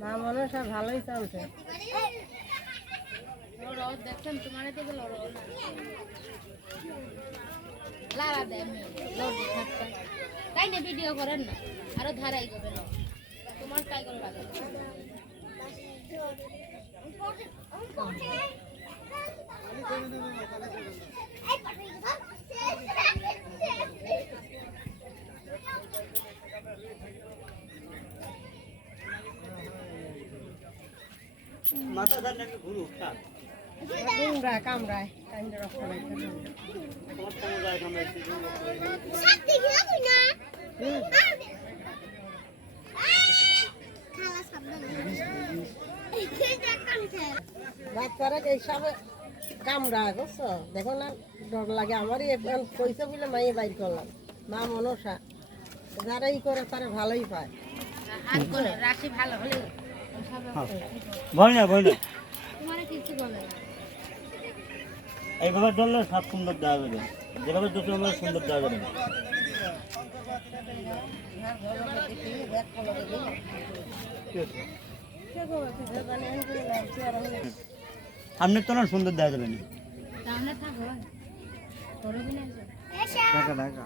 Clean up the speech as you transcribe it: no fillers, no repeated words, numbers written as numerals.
মা মনসা ভালোই চলছে। দেখছেন তোমার থেকে লড়ো লারা দেয় তাই না ভিডিও করেন না আরো ধারাই করবেন তোমার তাই করে লাগে মাথা ধান নাকি ঘুরু কামড়ায় কামড়ায় কামড়ে রক্ত লাগে। তোমার সঙ্গে যায় কামড়াইছে সাথে গিয়া কই না খালা সাবধান বাচ্চারা এইসবে কামড়ায় বুঝছো, দেখো না ডর লাগে। আমারই কইছে বলে মাইয়ে বাইর করলাম। মা মনসা যারা ই করে তারা ভালোই পায়। হাত করে রাশি ভালো হলে ভয় না তোমার কিছু বলে না এইভাবে ধরলে সব সুন্দর দেওয়া যাবে, যেভাবে দুটো আমরা সুন্দর দেওয়া যাবে। সামনের তো না সুন্দর দেওয়া যাবে না। সামনে থাকো করো দিন ঢাকা